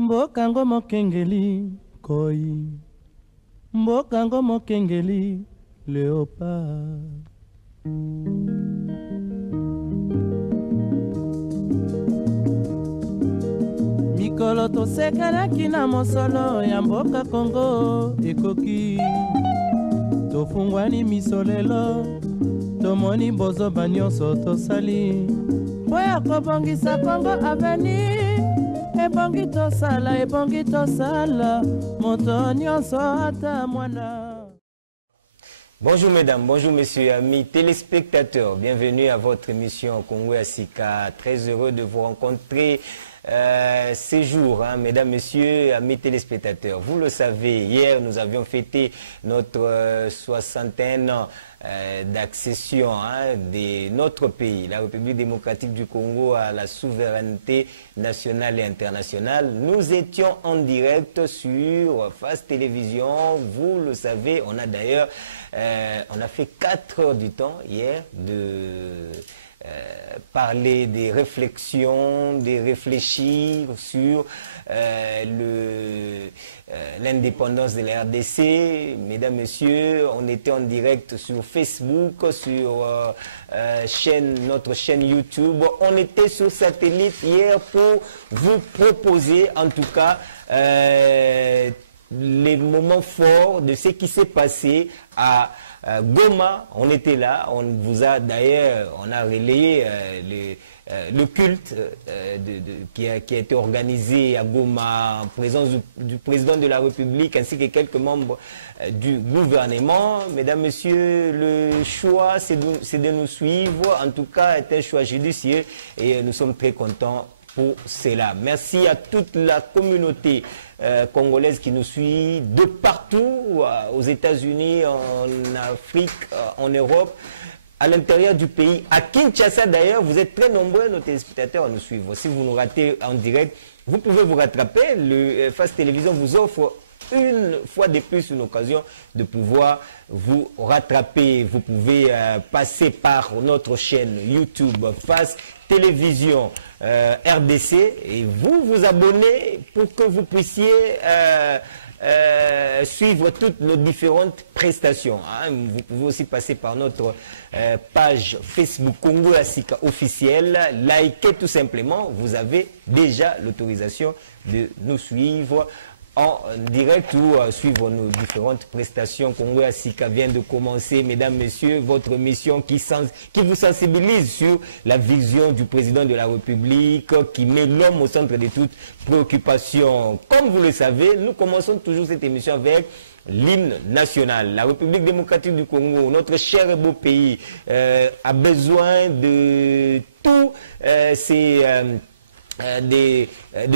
Mbokango mokengeli koi, mbokango mokengeli léopard. Mikolo tosekelaki na mosolo ya mboka Kongo ekoki, tofungwani misolelo, tomoni bozoba nyonso tosali po ya kobongisa Kongo aveni. Ebongi tosala, moto nyonso ata mwana. Bonjour mesdames, bonjour messieurs, amis téléspectateurs. Bienvenue à votre émission Congo Asika. Très heureux de vous rencontrer ces jours, hein, mesdames, messieurs, amis téléspectateurs. Vous le savez, hier nous avions fêté notre soixantaine d'accession de notre pays, la République démocratique du Congo, à la souveraineté nationale et internationale. Nous étions en direct sur Face Télévision. Vous le savez, on a d'ailleurs on a fait 4 heures du temps hier de parler des réflexions, de réfléchir sur l'indépendance de la RDC. Mesdames, Messieurs, on était en direct sur Facebook, sur notre chaîne YouTube. On était sur satellite hier pour vous proposer en tout cas les moments forts de ce qui s'est passé à Goma. On était là, on vous a d'ailleurs, on a relayé le culte qui a été organisé à Goma en présence du président de la République ainsi que quelques membres du gouvernement. Mesdames, Messieurs, le choix c'est de nous suivre. En tout cas, c'est un choix judicieux et nous sommes très contents pour cela. Merci à toute la communauté congolaise qui nous suit de partout, aux États-Unis, en Afrique, en Europe, à l'intérieur du pays. À Kinshasa d'ailleurs, vous êtes très nombreux, nos téléspectateurs, à nous suivre. Si vous nous ratez en direct, vous pouvez vous rattraper. Le Face Télévision vous offre une fois de plus une occasion de pouvoir vous rattraper. Vous pouvez passer par notre chaîne YouTube Face Télévision RDC et vous abonnez pour que vous puissiez suivre toutes nos différentes prestations. Hein. Vous pouvez aussi passer par notre page Facebook Congo Asika officielle, likez tout simplement. Vous avez déjà l'autorisation de nous suivre en direct ou suivre nos différentes prestations. Congo Asika vient de commencer, mesdames, messieurs, votre mission qui vous sensibilise sur la vision du président de la République, qui met l'homme au centre de toutes préoccupations. Comme vous le savez, nous commençons toujours cette émission avec l'hymne national. La République démocratique du Congo, notre cher et beau pays, a besoin de tout de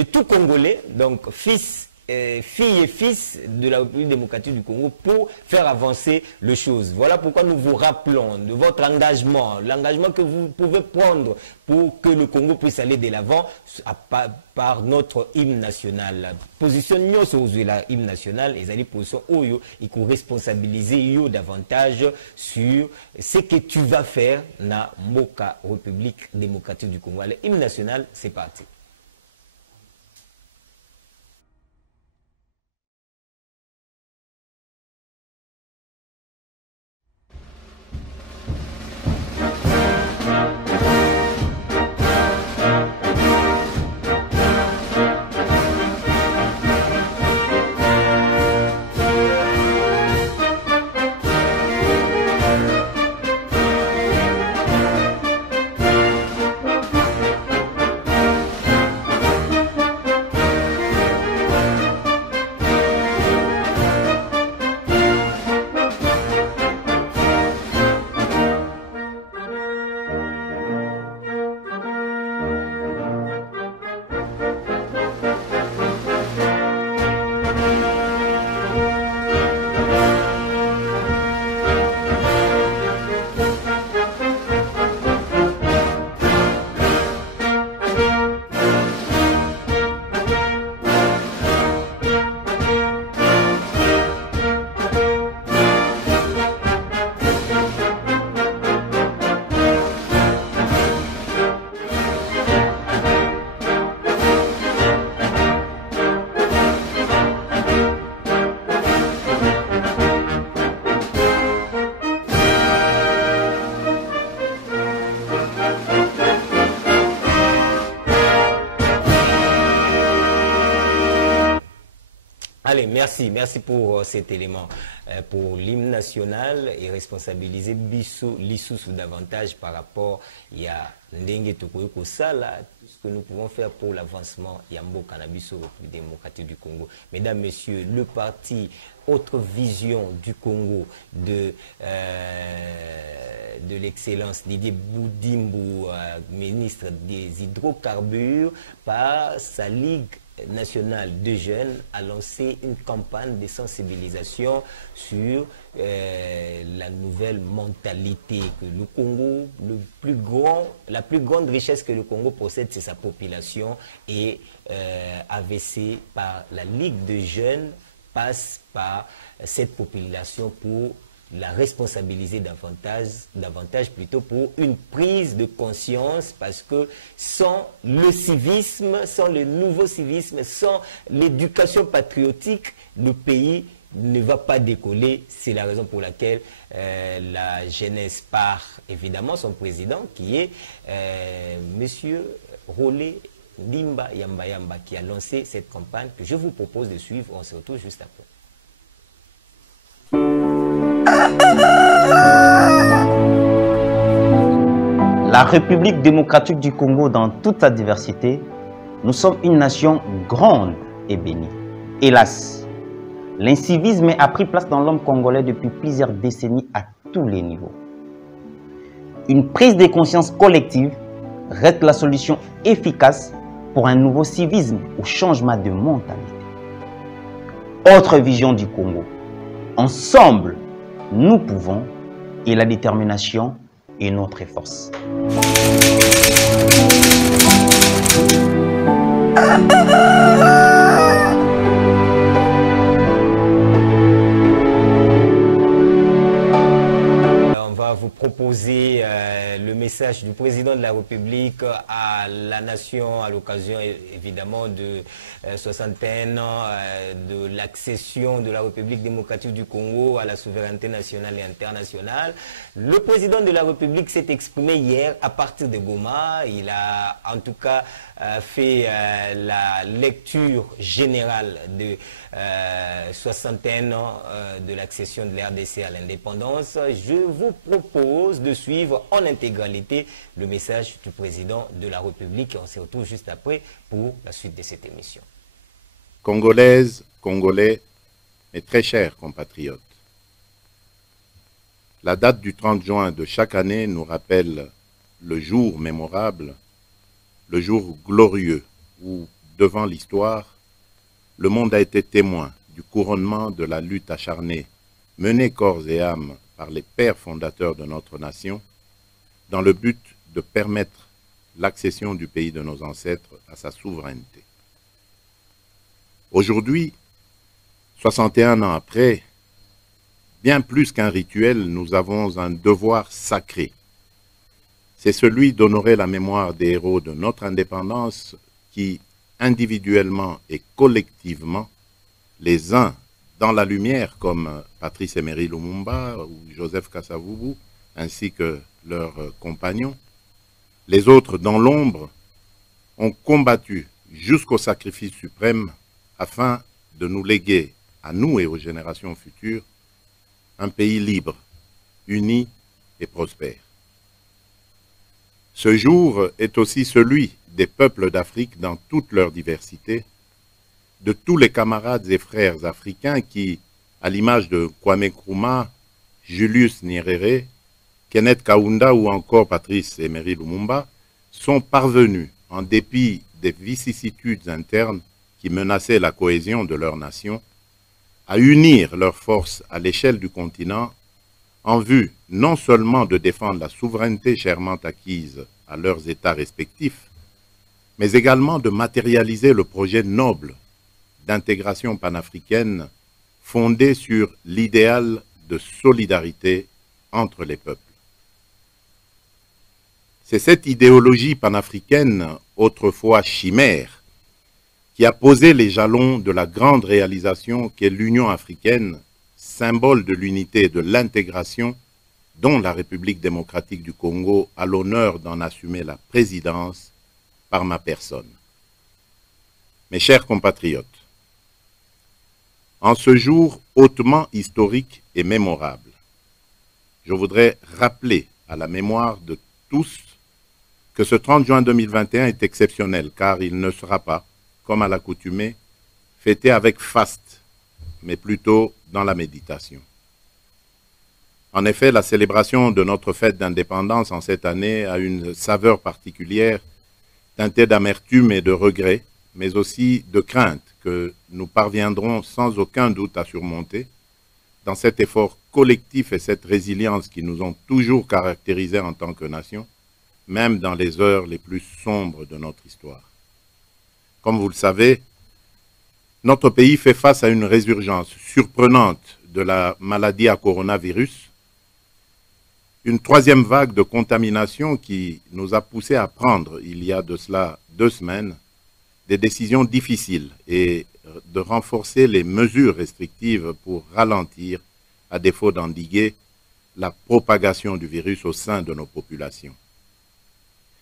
tout Congolais, donc filles et fils de la République démocratique du Congo pour faire avancer les choses. Voilà pourquoi nous vous rappelons de votre engagement, l'engagement que vous pouvez prendre pour que le Congo puisse aller de l'avant par notre hymne national. Position sur l'hymne national, et les positions oyo, il faut responsabiliser yo davantage sur ce que tu vas faire na Moka République démocratique du Congo. L'hymne national, c'est parti. Allez, merci pour cet élément. Pour l'hymne national et responsabiliser l'issous davantage par rapport à Ndenge Tokoyoko Sala, tout ce que nous pouvons faire pour l'avancement Yambo Cannabis au République démocratique du Congo. Mesdames, Messieurs, le parti Autre Vision du Congo de l'excellence Didier Boudimbo, ministre des Hydrocarbures, par sa Ligue nationale de jeunes, a lancé une campagne de sensibilisation sur la nouvelle mentalité que le Congo, la plus grande richesse que le Congo possède, c'est sa population, et AVC par la Ligue de jeunes passe par cette population pour la responsabiliser davantage plutôt pour une prise de conscience, parce que sans le civisme, sans le nouveau civisme, sans l'éducation patriotique, le pays ne va pas décoller. C'est la raison pour laquelle la jeunesse, par évidemment son président qui est Monsieur Rolé Dimba Yamba Yamba, qui a lancé cette campagne que je vous propose de suivre. On se retrouve juste après. La République démocratique du Congo dans toute sa diversité, nous sommes une nation grande et bénie. Hélas, l'incivisme a pris place dans l'homme congolais depuis plusieurs décennies à tous les niveaux. Une prise de conscience collective reste la solution efficace pour un nouveau civisme ou changement de mentalité. Autre vision du Congo. Ensemble, nous pouvons, et la détermination est notre force. On va vous proposer le message du président de la République à la nation à l'occasion évidemment de 61 ans de l'accession de la République démocratique du Congo à la souveraineté nationale et internationale. Le président de la République s'est exprimé hier à partir de Goma. Il a en tout cas fait la lecture générale de 61 ans de l'accession de l'RDC à l'indépendance. Je vous propose de suivre en intégralité le message du président de la République et on se retrouve juste après pour la suite de cette émission. Congolaises, Congolais, mes très chers compatriotes, la date du 30 juin de chaque année nous rappelle le jour mémorable, le jour glorieux où, devant l'histoire, le monde a été témoin du couronnement de la lutte acharnée menée corps et âme par les pères fondateurs de notre nation dans le but de permettre l'accession du pays de nos ancêtres à sa souveraineté. Aujourd'hui, 61 ans après, bien plus qu'un rituel, nous avons un devoir sacré. C'est celui d'honorer la mémoire des héros de notre indépendance qui, individuellement et collectivement, les uns dans la lumière comme Patrice Emery Lumumba ou Joseph Kasavubu, ainsi que leurs compagnons, les autres dans l'ombre, ont combattu jusqu'au sacrifice suprême afin de nous léguer, à nous et aux générations futures, un pays libre, uni et prospère. Ce jour est aussi celui des peuples d'Afrique dans toute leur diversité, de tous les camarades et frères africains qui, à l'image de Kwame Nkrumah, Julius Nyerere, Kenneth Kaunda ou encore Patrice Emery Lumumba, sont parvenus, en dépit des vicissitudes internes qui menaçaient la cohésion de leur nation, à unir leurs forces à l'échelle du continent en vue non seulement de défendre la souveraineté chèrement acquise à leurs États respectifs, mais également de matérialiser le projet noble d'intégration panafricaine fondé sur l'idéal de solidarité entre les peuples. C'est cette idéologie panafricaine, autrefois chimère, qui a posé les jalons de la grande réalisation qu'est l'Union africaine, symbole de l'unité et de l'intégration, dont la République démocratique du Congo a l'honneur d'en assumer la présidence par ma personne. Mes chers compatriotes, En ce jour hautement historique et mémorable, je voudrais rappeler à la mémoire de tous que ce 30 juin 2021 est exceptionnel, car il ne sera pas, comme à l'accoutumée, fêté avec faste, mais plutôt dans la méditation. En effet, la célébration de notre fête d'indépendance en cette année a une saveur particulière, teintée d'amertume et de regret, mais aussi de crainte que nous parviendrons sans aucun doute à surmonter dans cet effort collectif et cette résilience qui nous ont toujours caractérisés en tant que nation, même dans les heures les plus sombres de notre histoire. Comme vous le savez, notre pays fait face à une résurgence surprenante de la maladie à coronavirus, une troisième vague de contamination qui nous a poussé à prendre, il y a de cela 2 semaines, des décisions difficiles et de renforcer les mesures restrictives pour ralentir, à défaut d'endiguer, la propagation du virus au sein de nos populations.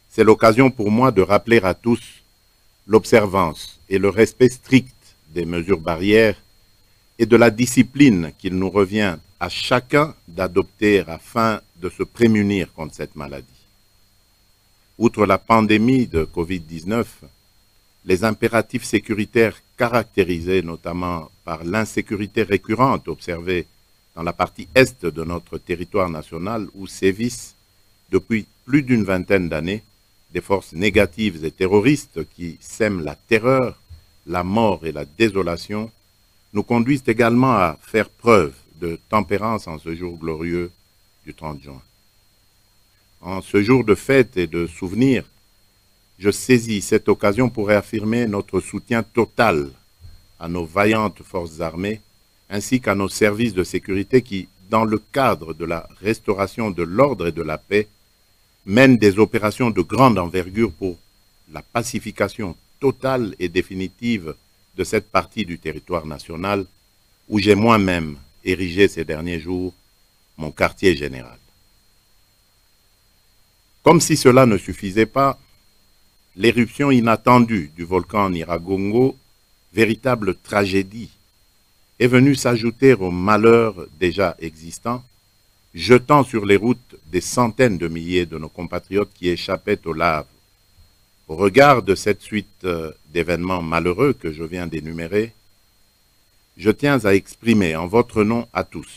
C'est l'occasion pour moi de rappeler à tous l'observance et le respect strict des mesures barrières et de la discipline qu'il nous revient à chacun d'adopter afin de se prémunir contre cette maladie. Outre la pandémie de Covid-19, les impératifs sécuritaires caractérisés notamment par l'insécurité récurrente observée dans la partie est de notre territoire national où sévissent depuis plus d'une vingtaine d'années des forces négatives et terroristes qui sèment la terreur, la mort et la désolation, nous conduisent également à faire preuve de tempérance en ce jour glorieux du 30 juin. En ce jour de fête et de souvenir, je saisis cette occasion pour réaffirmer notre soutien total à nos vaillantes forces armées ainsi qu'à nos services de sécurité qui, dans le cadre de la restauration de l'ordre et de la paix, mènent des opérations de grande envergure pour la pacification totale et définitive de cette partie du territoire national où j'ai moi-même érigé ces derniers jours mon quartier général. Comme si cela ne suffisait pas, l'éruption inattendue du volcan Nyiragongo, véritable tragédie, est venue s'ajouter aux malheurs déjà existants, jetant sur les routes des centaines de milliers de nos compatriotes qui échappaient aux laves. Au regard de cette suite d'événements malheureux que je viens d'énumérer, je tiens à exprimer en votre nom à tous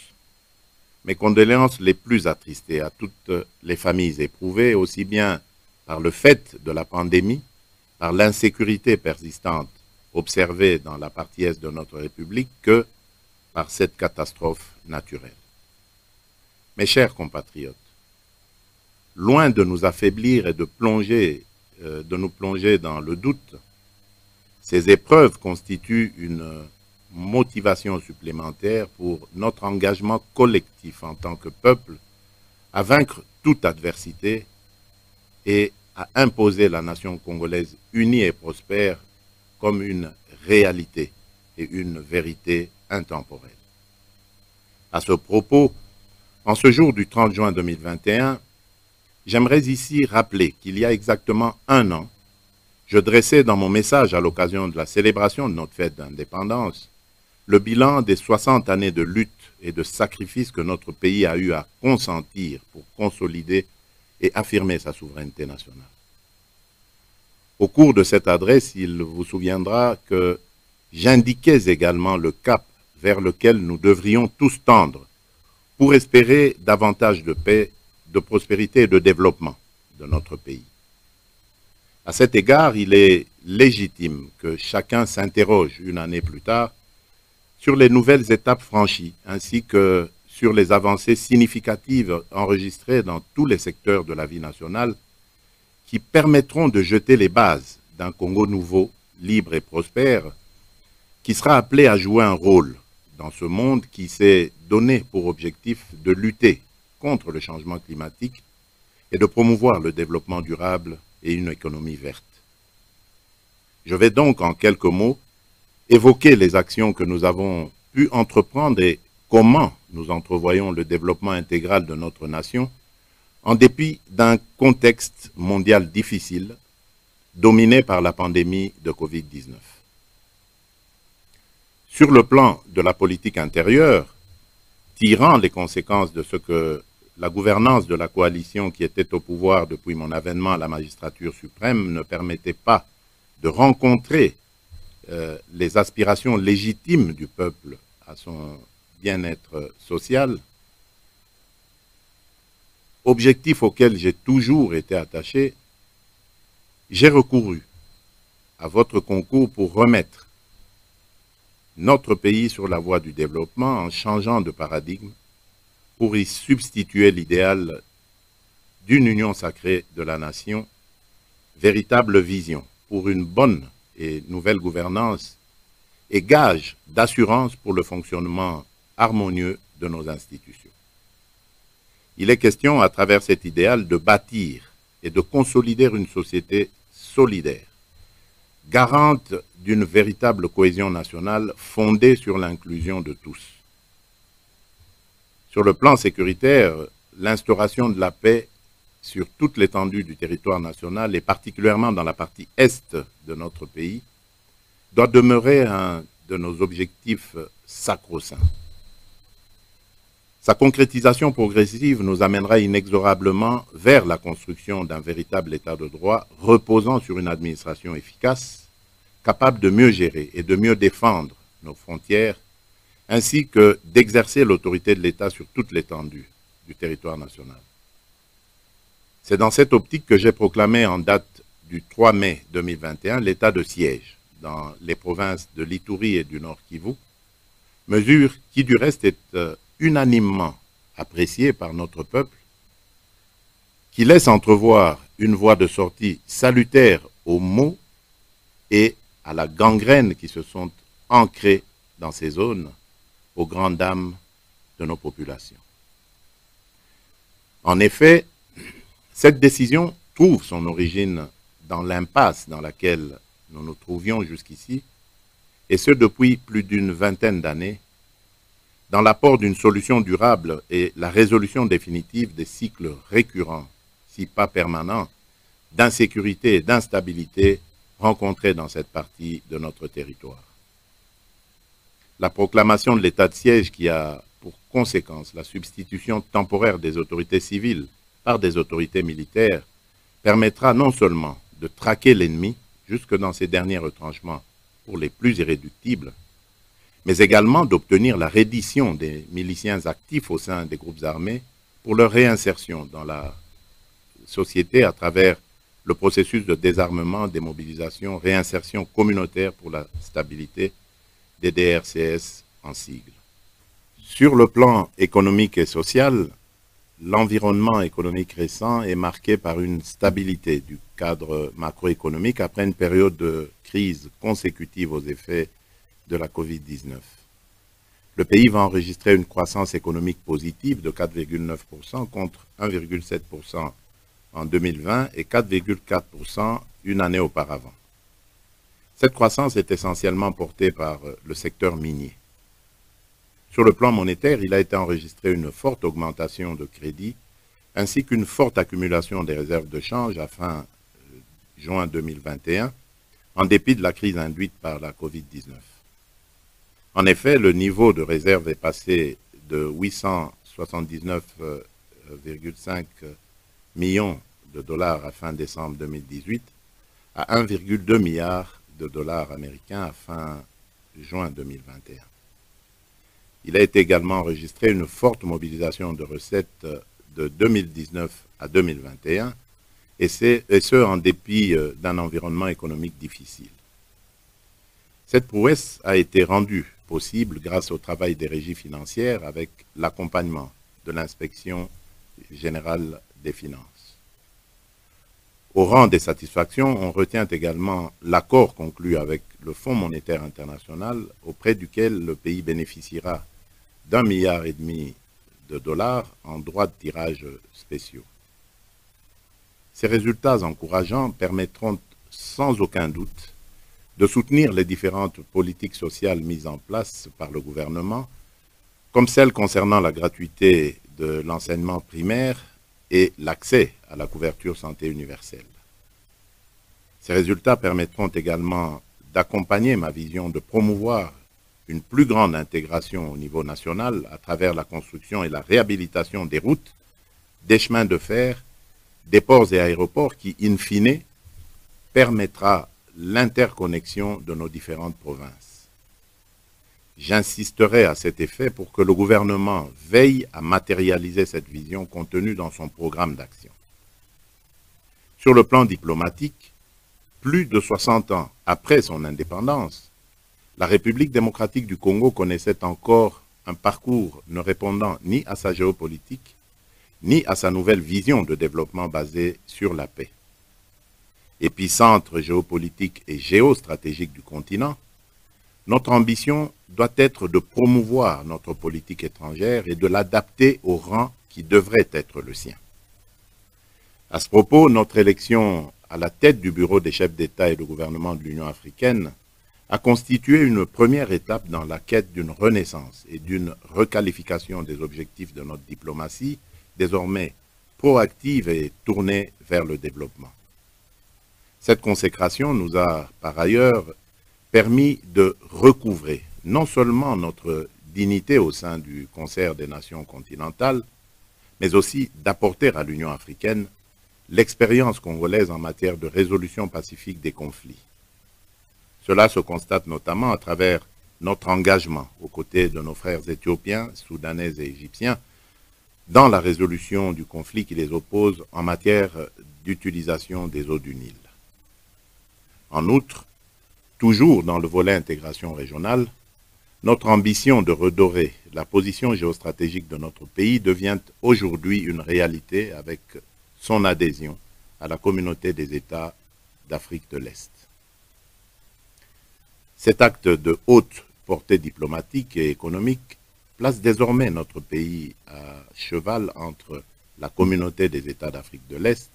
mes condoléances les plus attristées à toutes les familles éprouvées, aussi bien par le fait de la pandémie, par l'insécurité persistante observée dans la partie est de notre République, que par cette catastrophe naturelle. Mes chers compatriotes, loin de nous affaiblir et de nous plonger dans le doute, ces épreuves constituent une motivation supplémentaire pour notre engagement collectif en tant que peuple à vaincre toute adversité et à imposer la nation congolaise unie et prospère comme une réalité et une vérité intemporelle. À ce propos, en ce jour du 30 juin 2021, j'aimerais ici rappeler qu'il y a exactement 1 an, je dressais dans mon message à l'occasion de la célébration de notre fête d'indépendance le bilan des 60 années de lutte et de sacrifice que notre pays a eu à consentir pour consolider et affirmer sa souveraineté nationale. Au cours de cette adresse, il vous souviendra que j'indiquais également le cap vers lequel nous devrions tous tendre pour espérer davantage de paix, de prospérité et de développement de notre pays. À cet égard, il est légitime que chacun s'interroge 1 année plus tard sur les nouvelles étapes franchies, ainsi que sur les avancées significatives enregistrées dans tous les secteurs de la vie nationale qui permettront de jeter les bases d'un Congo nouveau, libre et prospère, qui sera appelé à jouer un rôle dans ce monde qui s'est donné pour objectif de lutter contre le changement climatique et de promouvoir le développement durable et une économie verte. Je vais donc en quelques mots évoquer les actions que nous avons pu entreprendre et comment nous entrevoyons le développement intégral de notre nation en dépit d'un contexte mondial difficile dominé par la pandémie de Covid-19. Sur le plan de la politique intérieure, tirant les conséquences de ce que la gouvernance de la coalition qui était au pouvoir depuis mon avènement à la magistrature suprême ne permettait pas de rencontrer les aspirations légitimes du peuple à son bien-être social, objectif auquel j'ai toujours été attaché, j'ai recouru à votre concours pour remettre notre pays sur la voie du développement en changeant de paradigme pour y substituer l'idéal d'une union sacrée de la nation, véritable vision pour une bonne et nouvelle gouvernance et gage d'assurance pour le fonctionnement harmonieux de nos institutions. Il est question, à travers cet idéal, de bâtir et de consolider une société solidaire, garante d'une véritable cohésion nationale fondée sur l'inclusion de tous. Sur le plan sécuritaire, l'instauration de la paix sur toute l'étendue du territoire national et particulièrement dans la partie est de notre pays doit demeurer un de nos objectifs sacro-saints. Sa concrétisation progressive nous amènera inexorablement vers la construction d'un véritable état de droit reposant sur une administration efficace, capable de mieux gérer et de mieux défendre nos frontières, ainsi que d'exercer l'autorité de l'État sur toute l'étendue du territoire national. C'est dans cette optique que j'ai proclamé en date du 3 mai 2021 l'état de siège dans les provinces de l'Ituri et du Nord Kivu, mesure qui du reste est unanimement appréciée par notre peuple, qui laisse entrevoir une voie de sortie salutaire aux maux et à la gangrène qui se sont ancrés dans ces zones, aux grandes dames de nos populations. En effet, cette décision trouve son origine dans l'impasse dans laquelle nous nous trouvions jusqu'ici, et ce depuis plus d'une vingtaine d'années, dans l'apport d'une solution durable et la résolution définitive des cycles récurrents, si pas permanents, d'insécurité et d'instabilité rencontrés dans cette partie de notre territoire. La proclamation de l'état de siège qui a pour conséquence la substitution temporaire des autorités civiles par des autorités militaires permettra non seulement de traquer l'ennemi jusque dans ses derniers retranchements pour les plus irréductibles, mais également d'obtenir la reddition des miliciens actifs au sein des groupes armés pour leur réinsertion dans la société à travers le processus de désarmement, démobilisation, réinsertion communautaire pour la stabilité des DRCS en sigle. Sur le plan économique et social, l'environnement économique récent est marqué par une stabilité du cadre macroéconomique après une période de crise consécutive aux effets de la Covid-19. Le pays va enregistrer une croissance économique positive de 4,9% contre 1,7% en 2020 et 4,4% une année auparavant. Cette croissance est essentiellement portée par le secteur minier. Sur le plan monétaire, il a été enregistré une forte augmentation de crédit ainsi qu'une forte accumulation des réserves de change à fin juin 2021, en dépit de la crise induite par la Covid-19. En effet, le niveau de réserve est passé de 879,5 millions de dollars à fin décembre 2018 à 1,2 milliard de dollars américains à fin juin 2021. Il a été également enregistré une forte mobilisation de recettes de 2019 à 2021, et ce en dépit d'un environnement économique difficile. Cette prouesse a été rendue possible grâce au travail des régies financières avec l'accompagnement de l'Inspection générale des finances. Au rang des satisfactions, on retient également l'accord conclu avec le Fonds monétaire international auprès duquel le pays bénéficiera d'1,5 milliard de dollars en droits de tirage spéciaux. Ces résultats encourageants permettront sans aucun doute de soutenir les différentes politiques sociales mises en place par le gouvernement, comme celle concernant la gratuité de l'enseignement primaire et l'accès à la couverture santé universelle. Ces résultats permettront également d'accompagner ma vision de promouvoir une plus grande intégration au niveau national à travers la construction et la réhabilitation des routes, des chemins de fer, des ports et aéroports qui, in fine, permettra l'interconnexion de nos différentes provinces. J'insisterai à cet effet pour que le gouvernement veille à matérialiser cette vision contenue dans son programme d'action. Sur le plan diplomatique, plus de 60 ans après son indépendance, la République démocratique du Congo connaissait encore un parcours ne répondant ni à sa géopolitique, ni à sa nouvelle vision de développement basée sur la paix. Épicentre géopolitique et géostratégique du continent, notre ambition doit être de promouvoir notre politique étrangère et de l'adapter au rang qui devrait être le sien. À ce propos, notre élection à la tête du bureau des chefs d'État et de gouvernement de l'Union africaine a constitué une première étape dans la quête d'une renaissance et d'une requalification des objectifs de notre diplomatie, désormais proactive et tournée vers le développement. Cette consécration nous a, par ailleurs, permis de recouvrer non seulement notre dignité au sein du concert des nations continentales, mais aussi d'apporter à l'Union africaine l'expérience congolaise en matière de résolution pacifique des conflits. Cela se constate notamment à travers notre engagement aux côtés de nos frères éthiopiens, soudanais et égyptiens dans la résolution du conflit qui les oppose en matière d'utilisation des eaux du Nil. En outre, toujours dans le volet intégration régionale, notre ambition de redorer la position géostratégique de notre pays devient aujourd'hui une réalité avec son adhésion à la communauté des États d'Afrique de l'Est. Cet acte de haute portée diplomatique et économique place désormais notre pays à cheval entre la communauté des États d'Afrique de l'Est,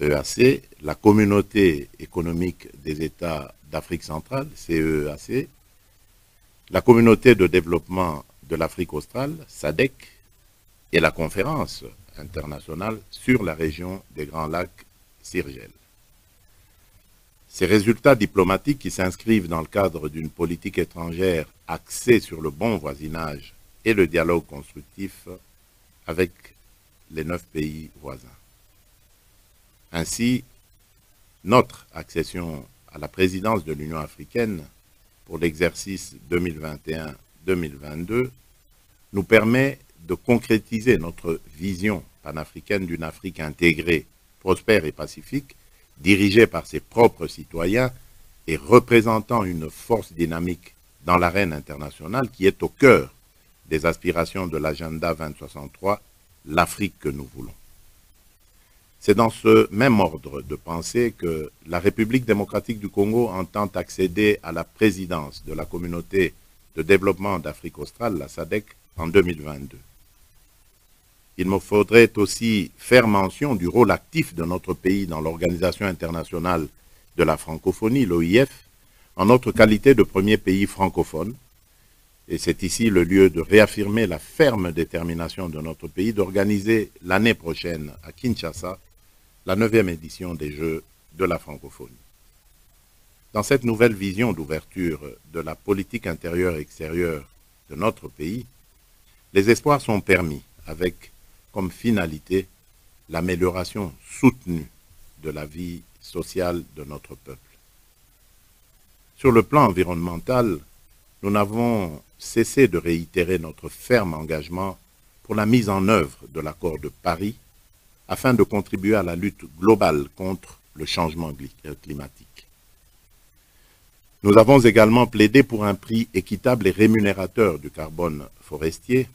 EAC, la communauté économique des États d'Afrique centrale, CEEAC, la communauté de développement de l'Afrique australe, SADC, et la conférence internationale sur la région des Grands Lacs, CIRGEL. Ces résultats diplomatiques qui s'inscrivent dans le cadre d'une politique étrangère axée sur le bon voisinage et le dialogue constructif avec les 9 pays voisins. Ainsi, notre accession à la présidence de l'Union africaine pour l'exercice 2021-2022 nous permet de concrétiser notre vision panafricaine d'une Afrique intégrée, prospère et pacifique, dirigée par ses propres citoyens et représentant une force dynamique dans l'arène internationale qui est au cœur des aspirations de l'agenda 2063, l'Afrique que nous voulons. C'est dans ce même ordre de pensée que la République démocratique du Congo entend accéder à la présidence de la communauté de développement d'Afrique australe, la SADC, en 2022. Il me faudrait aussi faire mention du rôle actif de notre pays dans l'Organisation internationale de la francophonie, l'OIF, en notre qualité de premier pays francophone. Et c'est ici le lieu de réaffirmer la ferme détermination de notre pays d'organiser l'année prochaine à Kinshasa la 9e édition des Jeux de la francophonie. Dans cette nouvelle vision d'ouverture de la politique intérieure et extérieure de notre pays, les espoirs sont permis avec comme finalité l'amélioration soutenue de la vie sociale de notre peuple. Sur le plan environnemental, nous n'avons cessé de réitérer notre ferme engagement pour la mise en œuvre de l'accord de Paris afin de contribuer à la lutte globale contre le changement climatique. Nous avons également plaidé pour un prix équitable et rémunérateur du carbone forestier,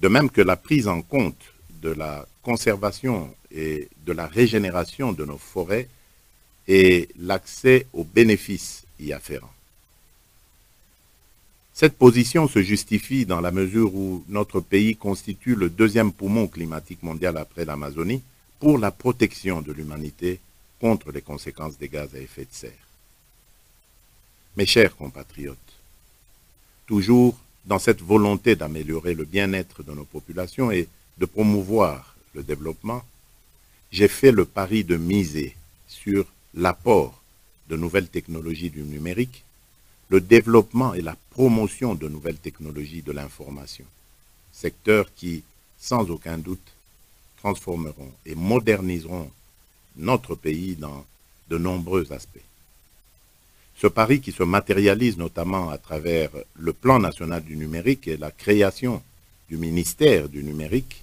de même que la prise en compte de la conservation et de la régénération de nos forêts et l'accès aux bénéfices y afférents. Cette position se justifie dans la mesure où notre pays constitue le 2e poumon climatique mondial après l'Amazonie pour la protection de l'humanité contre les conséquences des gaz à effet de serre. Mes chers compatriotes, toujours dans cette volonté d'améliorer le bien-être de nos populations et de promouvoir le développement, j'ai fait le pari de miser sur l'apport de nouvelles technologies du numérique, le développement et la promotion de nouvelles technologies de l'information, secteurs qui, sans aucun doute, transformeront et moderniseront notre pays dans de nombreux aspects. Ce pari qui se matérialise notamment à travers le plan national du numérique et la création du ministère du numérique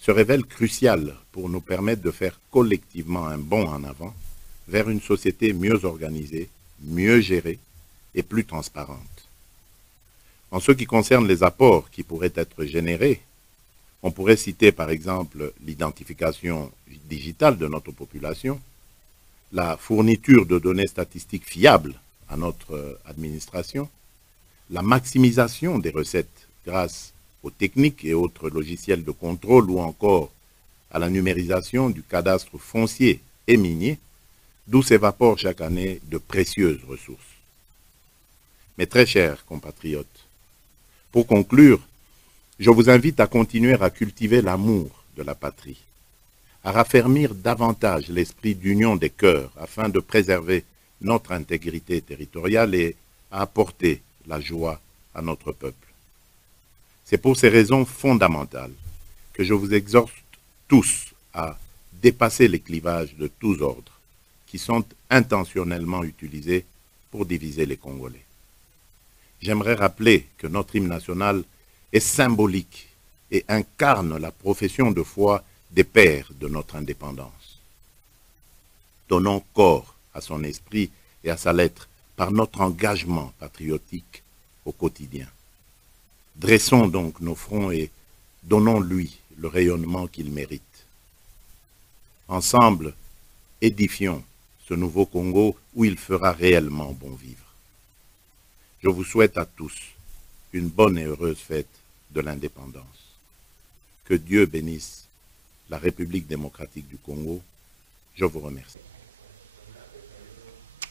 se révèle crucial pour nous permettre de faire collectivement un bond en avant vers une société mieux organisée, mieux gérée et plus transparente. En ce qui concerne les apports qui pourraient être générés, on pourrait citer par exemple l'identification digitale de notre population, la fourniture de données statistiques fiables à notre administration, la maximisation des recettes grâce aux techniques et autres logiciels de contrôle ou encore à la numérisation du cadastre foncier et minier, d'où s'évaporent chaque année de précieuses ressources. Mes très chers compatriotes, pour conclure, je vous invite à continuer à cultiver l'amour de la patrie, à raffermir davantage l'esprit d'union des cœurs afin de préserver notre intégrité territoriale et à apporter la joie à notre peuple. C'est pour ces raisons fondamentales que je vous exhorte tous à dépasser les clivages de tous ordres qui sont intentionnellement utilisés pour diviser les Congolais. J'aimerais rappeler que notre hymne national est symbolique et incarne la profession de foi des pères de notre indépendance. Donnons corps à son esprit et à sa lettre par notre engagement patriotique au quotidien. Dressons donc nos fronts et donnons-lui le rayonnement qu'il mérite. Ensemble, édifions ce nouveau Congo où il fera réellement bon vivre. Je vous souhaite à tous une bonne et heureuse fête de l'indépendance. Que Dieu bénisse la République démocratique du Congo. Je vous remercie.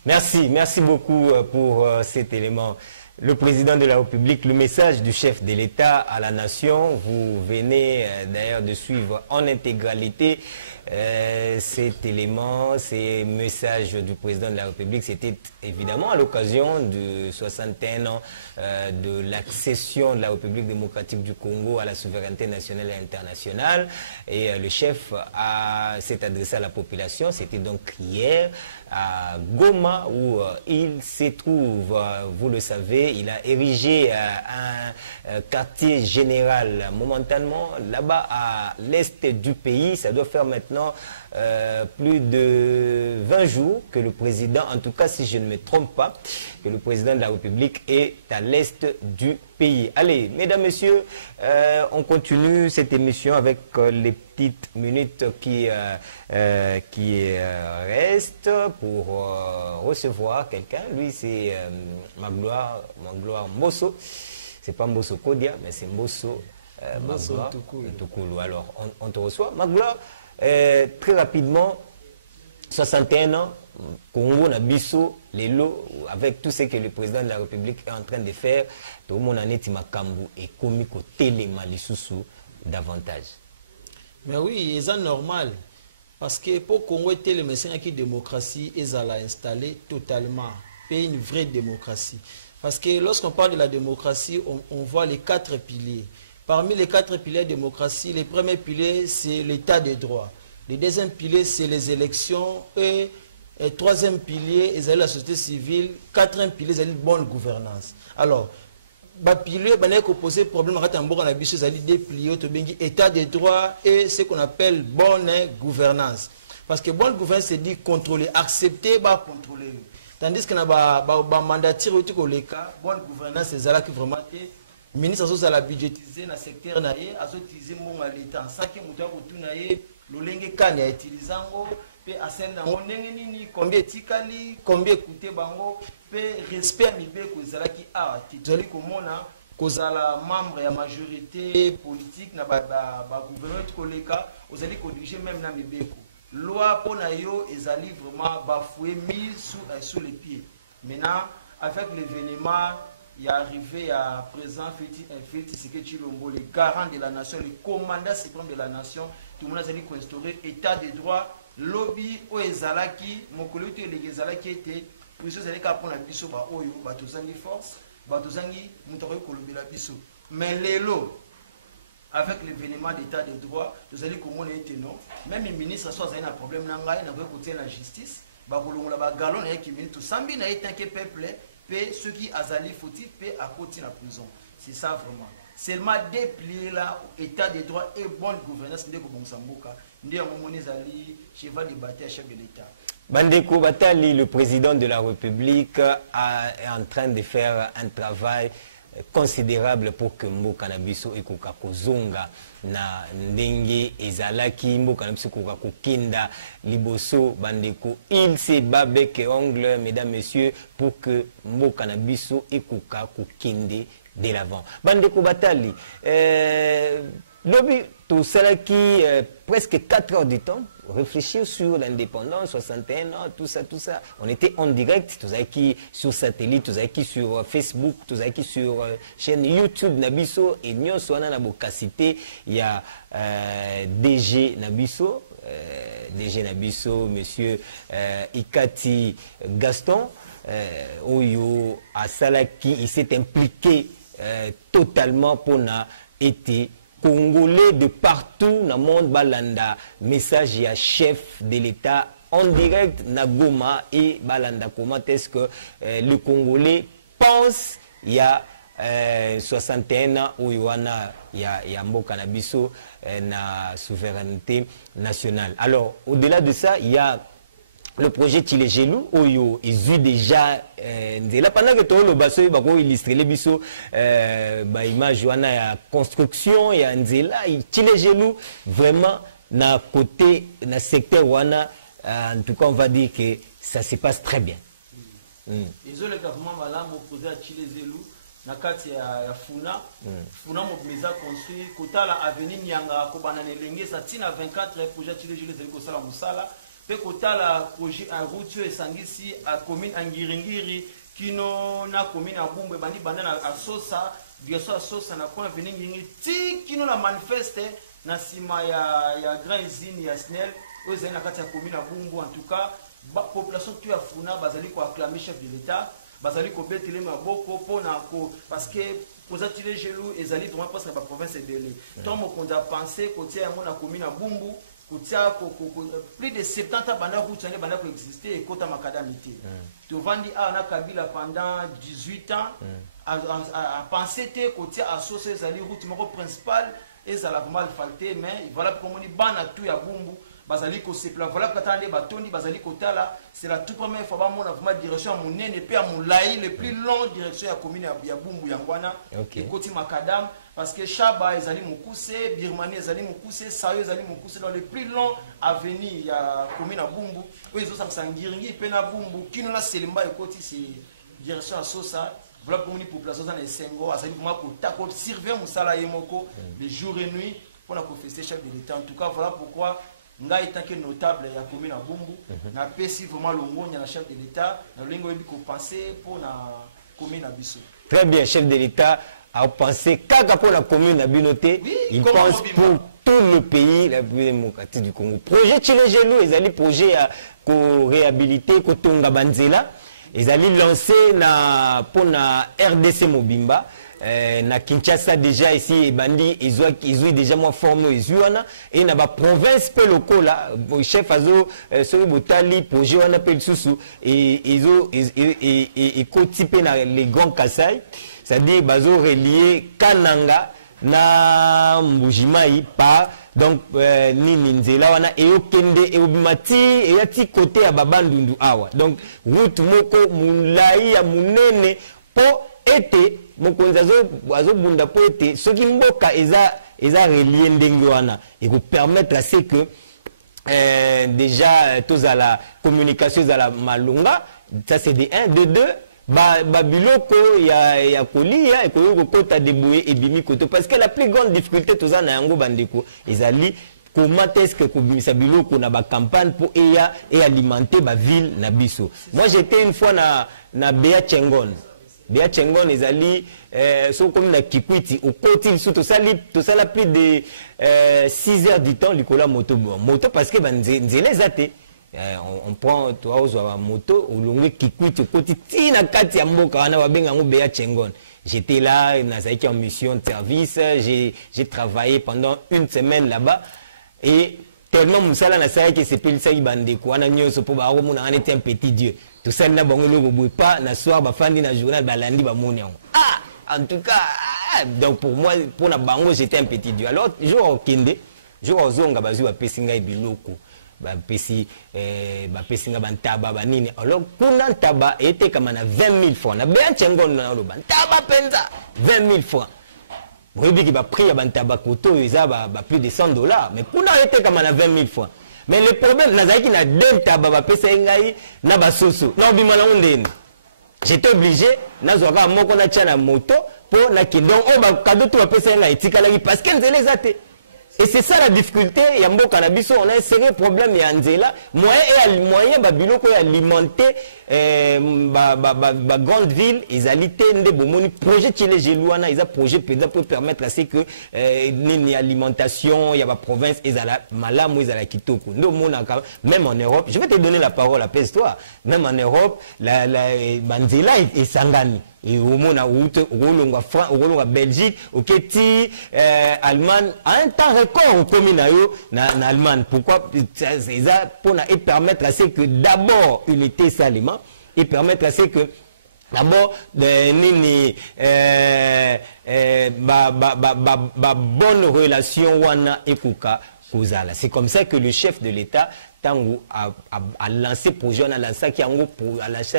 Merci beaucoup pour cet élément. Le président de la République, le message du chef de l'État à la nation, vous venez d'ailleurs de suivre en intégralité cet élément, ces messages du président de la République. C'était évidemment à l'occasion de 61 ans de l'accession de la République démocratique du Congo à la souveraineté nationale et internationale. Et le chef s'est adressé à la population, c'était donc hier à Goma où il se trouve, vous le savez, il a érigé un quartier général momentanément là-bas à l'est du pays. Ça doit faire maintenant plus de 20 jours que le président, en tout cas si je ne me trompe pas, que le président de la République est à l'est du pays. Allez, mesdames, messieurs, on continue cette émission avec les petites minutes qui restent pour recevoir quelqu'un. Lui, c'est Magloire Mbosso. C'est pas Mbosso Kodia, mais c'est Mbosso Ntukulu. Alors, on te reçoit. Magloire, très rapidement, 61 ans, Congo Nabiso, les lots, avec tout ce que le président de la République est en train de faire, tout le monde en est Makambu et Komiko Téléma Lissousou davantage. Mais oui, c'est normal. Parce que pour Congo était le message qui démocratie, ils allaient installer totalement. Et une vraie démocratie. Parce que lorsqu'on parle de la démocratie, on voit les 4 piliers. Parmi les 4 piliers de démocratie, le premier pilier, c'est l'état de droit. Le deuxième pilier, c'est les élections. Et le troisième pilier, c'est la société civile. Quatrième pilier, c'est la bonne gouvernance. Alors, le pilier, il faut poser problème à des piliers, état de droit et ce qu'on appelle bonne gouvernance. Parce que bonne gouvernance, c'est dire contrôler, accepter, contrôler. Tandis que dans le mandature, bonne gouvernance, c'est ça qui vraiment le ministre a la budgétisé dans le secteur, a utilisé l'État. Ça qui est le kan ya utilisant pe asenda nini combien tikali combien coûter bango pe respect mibeko ezalaki a tizoli komona kozala membre ya majorité politique na ba gouvernement koleka ozali ko diriger même na mibeko loi pona yo ezali vraiment bafoué mis sous les pieds. Maintenant avec l'événement il est arrivé à présent Félix Tshisekedi Tshilombo, le garant de la nation, le commandant suprême de la nation. Tout le monde a dit qu'on instaurer état de droit, lobby, ou ezalaki, mon collègue les ezalaki était, pour ceux qui pour la biso ba oyo, ba tozangi force, batozangi mutako kolombela biso mais lelo avec l'événement d'état de droit nous allons comment était non même le ministre soit un problème na ngai na côté la justice ba kolongola ba galon na qui minute sambi na etanke peuple pe ceux qui azali fautif pe à côté la prison c'est ça vraiment seulement déplier là état de droit et bonne gouvernance ndeko bongsamboka ndio momoni zali cheval de bataille chef de l'état. Bandeko Batali, le président de la République, est en train de faire un travail considérable pour que Mboka na biso ekoka kozonga na ndenge ezalaki Mboka na biso ekoka kokinda liboso bandeko. Il se bat bec et ongle, mesdames, messieurs, pour que Mboka na biso ekoka kokinde de l'avant. Bandeko Batali, lobby tout ça qui presque 4 heures du temps réfléchir sur l'indépendance, 61 ans, tout ça. On était en direct, tout ça qui sur satellite, tout ça qui sur Facebook, tout ça qui sur chaîne YouTube Nabiso et Nyon Soana Nabokacité, il y a DG Nabiso, monsieur Ikati Gaston, Oyo Asalaki, il s'est impliqué totalement pour na été Congolais de partout dans le monde balanda message à chef de l'État en direct na Goma et balanda comment est-ce que le Congolais pense il y a 61 ans où il y a Mboka na biso na souveraineté nationale. Alors au-delà de ça il y a le projet Tilegelou, Oyo, ils ont déjà là pendant que tout le basso il va illustrer les biso image ya construction et Nzela Tilegelou vraiment na côté na secteur wana en tout cas on va dire que ça se passe très bien. Ils ont le gouvernement malam opposé à Tilegelou na kati ya Funa Funa mobimiza construit kota la avenue Nyanga ko banane lenge sa tina 24 projet Tilegelou zeko sala musala. Pe kotala projet en route esangisi a commune Angiringiri kino na commune Abumbe bandi bandana a sosa biaso a sosa na kwa venir ngingi ti kino na manifeste na sima ya grand usine ya SNEL ozali na kati ya commune Abumbu en tout cas population tu a Funa bazali ko acclamer chef de l'état bazali ko betele maboko pona ko parce que posa Tilegelou ezali vraiment parce que la province est délé tant mo konda penser côté ya mona commune Abumbu plus de 70 ans banda route banda ko exister et kota makadamité to vandi na Kabila pendant 18 ans à penser te côté associé zali route moko principal et ça la mal falté mais voilà comme on bana tout ya Bumbu bazali ko se plan voilà katande batondi bazali kotala c'est la toute première fois ba mona vraiment direction à monene pe à moulai le plus long direction ya commune ya Bumbu yangwana et côté makadam parce que Chaba ezali mukuse Birmanie ezali mukuse Sayo ezali mukuse dans les plus longs avenues il y a commune à Bumbu où ils ont sangiringi pe na Bumbu kino na Selemba ekoti c'est direction à Sosa voilà pour une population dans les Sengo azali pour ko tako servir musala yemoko de jour et nuit pour la confesser chef de l'État en tout cas voilà pourquoi ngai tant que notable ya commune à Bumbu na pesi vraiment longonya na chef de l'État na lingo yebi ko penser pour na commune à Biso. Très bien chef de l'État à penser qu'à pour la commune à Binoté, il pense pour tout le pays, la République démocratique du Congo. Projet Tilegelou, ils allaient projet à réhabiliter Kotonga Banzela, ils allaient lancer pour la RDC Mobimba, na Kinshasa déjà ici et bandi ils ont déjà moins formé et na ba province pe locaux là chef azo sur botali projet on appelle Soussou et ils ont et côté na les grands Kasai c'est-à-dire bazo relié Kananga na Mbujimai par donc ni Minzela wana e okende e obimati e yati côté ya babandundu awa donc route moko mulai ya munene po été mokonzi azobunda po ete soki mboka eza relié ndenge wana et vous permettre à ce que déjà tous à la communication à la malunga ça c'est de 1 de 2 babiloko ya kolia et ko kota débouer et bimi koto parce que la plus grande difficulté tous na yango bandeko ezali comment est-ce que kobimisa biloko na ba campagne pour et alimenter ba ville na biso. Moi j'étais une fois na Bea Chengon Bea Chengon ezali so comme na Kikwiti au côté surtout ça la plus de 6 heures du temps likola moto parce que nzela ezate on prend toi aux moto au longue qui coûte tina kati ya mboka wana babenga ngo Béa Tchengon. J'étais là, nazaki en mission de service, j'ai travaillé pendant une semaine là-bas et tellement musala na sai que c'est pelisa ibandeko wana nyoso po ba romona on était un petit dieu. Tout ça na bangolo boboy pas na soir ba fandi na journal balandi ba moni yango. En tout cas donc pour moi pour na bango j'étais un petit dieu. Alors jour au kende, jour au zonga bazu ba pesinga biloko. Ba pesinga bantaba banini. Alors kuna taba était comme na 20 000 francs. Na Béa Tchengon na lo bantaba penza 20 000 francs. Vous voyez qu'il va prix à bantaba koto ils a plus de $100 mais kuna était comme na 20 000 francs. Mais le problème nazaki na den taba ba pesa ngai na basoso. Na bimala ondeni. J'étais obligé nazwaka moko na tia na moto pour na kindon o ba cadeau to ba pesa ngai tikala parce que nzela ezate. Et c'est ça la difficulté, il y a beaucoup de on a un sérieux problème, il y a un zéla, moyen, babiloko alimenter la grande ville, ils alitent des bons projets qui les gelouana, ils ont projet pour permettre à ce que l'alimentation, il y a la province, ils ont la malam, ils ont la kitoko. Même en Europe, je vais te donner la parole, apaise-toi. Même en Europe, la banzela est sangani. Et au monde à au Belgique, au Keti, Allemagne, à un temps record au communaio en Allemagne. Pourquoi? C'est ça pour permettre à ce que d'abord unité salement et permettre à ce que d'abord bonne relation wana ekuka kozala. C'est comme ça que le chef de l'État a lancé projet, on a lancé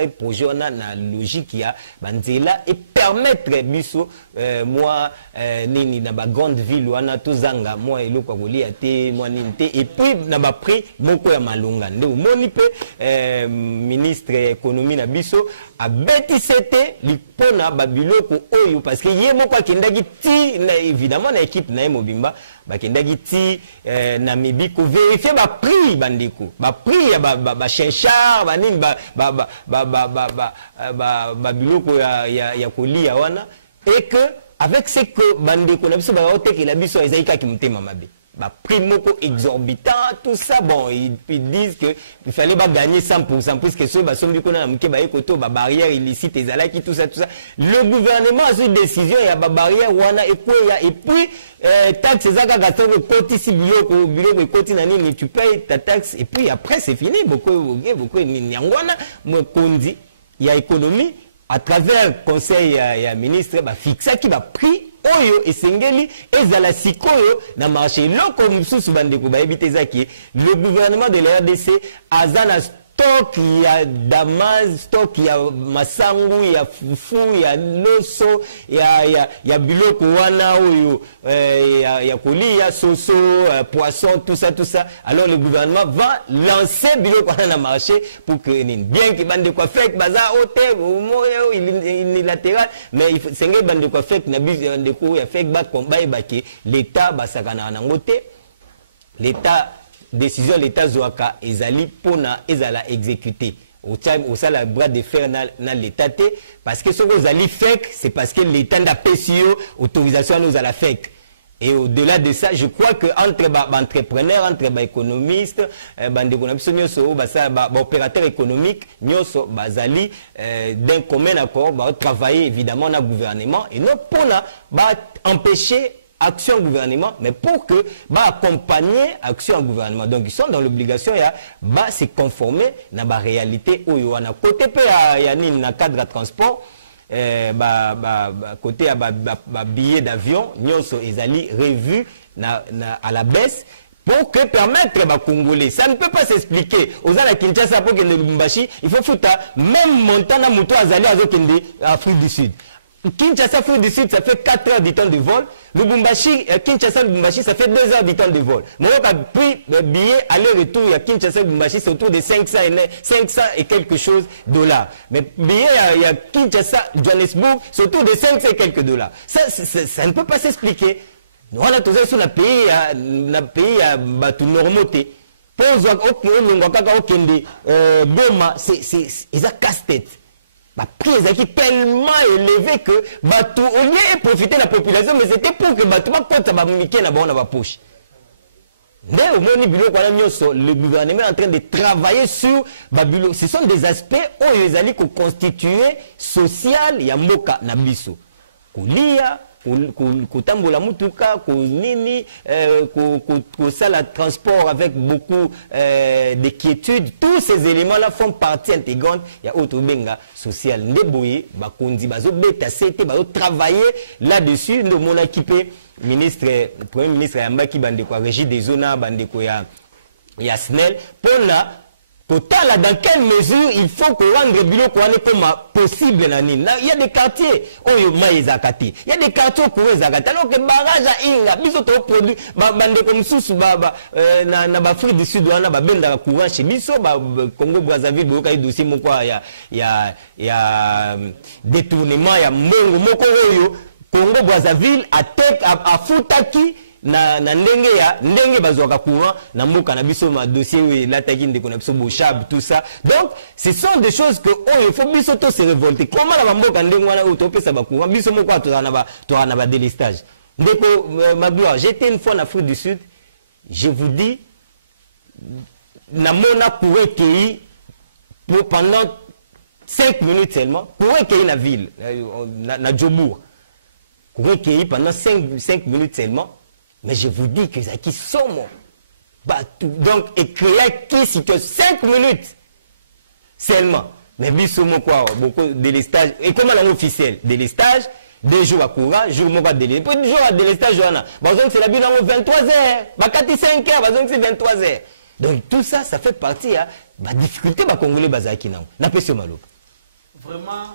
projet, on a la logique qui a banzela et permettre biso moi nini na ba grande ville wana tozanga moi eloko akoli ate moi ninte et puis na ba prix moko ya malunga ndo moni pe ministre économie na biso a beti sete lipona ba biloko oyo parce que ye moko akendaki ti na évidemment na équipe na mobimba bakendaki ti na mibi ko vérifier ba prix bandeko ba prix ya ba chenchard ba nini ba biloko ya kolia wana et que avec ce que bandeko na biso ba oteke la biso ezaika ki mutema mabe ba prix moko exorbitant tout ça bon ils disent que il fallait pas gagner 100% puisque ceux ba sombi kona na mke ba ekoto ba barrière illicite ezalaki tout ça le gouvernement a pris décision ya ba barrière wana et puis taxe ezaka gatongo koti si biloko ekoti na nini tu payes ta taxe et puis après c'est fini beaucoup nyangwana mo kondi ya économie à travers conseil ya ministre ba fixa qui va prix oyo esengeli ezala sikoyo na marché loko mususu bandeko ba ebite zaki le gouvernement de la RDC azana stock ya damas stock ya masangu ya fufu ya loso ya biloko wana oyo ya kolia soso poisson tout ça alors le gouvernement va lancer biloko wana na marché pour que bien que bande quoi fait baza hôtel moyo unilatéral mais il faut senge bande quoi fait na biso bande ko ya fait ba combat et ba ke l'état basakana na ngote l'état décision l'État Zouaka ezali pona ezala exécuté au sala bras de fer na l'État parce que ce que vous allez faire c'est parce que l'État n'a pas autorisation nous à la faire et au-delà de ça je crois que entre entrepreneurs entre économistes opérateurs économiques nyoso bazali d'un commun accord travailler évidemment na gouvernement et non pona empêcher action gouvernement mais pour que accompagner action gouvernement donc ils sont dans l'obligation ya se conformer na réalité oyo wana côté pe ya nini na cadre de transport côté ya billet d'avion nyonso ezali revu à la baisse pour que permettre aux Congolais. Ça ne peut pas s'expliquer. Aux ala Kinshasa pour que le Lubumbashi, il faut foutre même Montana Mouto Azali Azokende Afrique du Sud. Kinshasa, Afrique du Sud, ça fait 4 heures du temps de vol. Lubumbashi, Kinshasa, Lubumbashi, ça fait 2 heures du temps de vol. Moi, j'ai pris le billet aller-retour à Kinshasa, Lubumbashi, c'est autour de 500 et quelque chose $. Mais billet à Kinshasa, Johannesburg, c'est autour de 500 et quelques $. Ça ne peut pas s'expliquer. Nous, on a tous sur le pays à tout normoté. Pose Boma, c'est un casse-tête. La prise est tellement élevée que Batou, au lieu de profiter de la population, mais c'était pour que Batou ne compte pas dans la poche. Le gouvernement est en train de travailler sur Babylone. Ce sont des aspects où ils allaient constituer social ya mboka na biso. Kulia, kutambola mutuka, kunini, kusala transport avec beaucoup de quiétude. Tous ces éléments-là font partie intégrante ya autre benga social. Ndeboye, bakondi, bazo beta sete, bazo travailler là-dessus. Nous mon équipé. Premier ministre Yambaki Bandeko a régi des zones Bandeko ya SNEL pour la total dans quelle mesure il faut que rendre bilo comme possible il y a des quartiers où il y a des quartiers où zakati alors que barrage à inga biso to produit Bandeko msusu na Afrique du Sud wana ba benda courant chez biso Congo Brazzaville boka dossier moko ya détournement ya mbongo moko oyo Congo Brazzaville a futaki na ndenge bazwaka courant na mboka na biso ma dossier la taki ndeko na biso bochab tout ça. Donc ce sont des choses que il faut biso to se révolter. Comment la mboka ndenge wana utopesa ba courant biso moko to na ba délestage. Ndeko ma gloire, j'étais une fois en Afrique du Sud, je vous dis na mona pour accueillir pendant 5 minutes seulement pour accueillir la ville na Djobour. Recueilli pendant 5 minutes seulement, mais je vous dis que ça qui sont donc écrire qui si que 5 minutes seulement. Mais bisomo quoi, beaucoup de délestage. Et comment l'officiel délestage, 2 jours à courant, jour mois de délestage. Puis 2 jours à délestage, donc c'est la ville en 23h, 45h, donc c'est 23h. Donc tout ça, ça fait partie de la difficulté de Congolais bazaki na. Na pesi malo. Vraiment,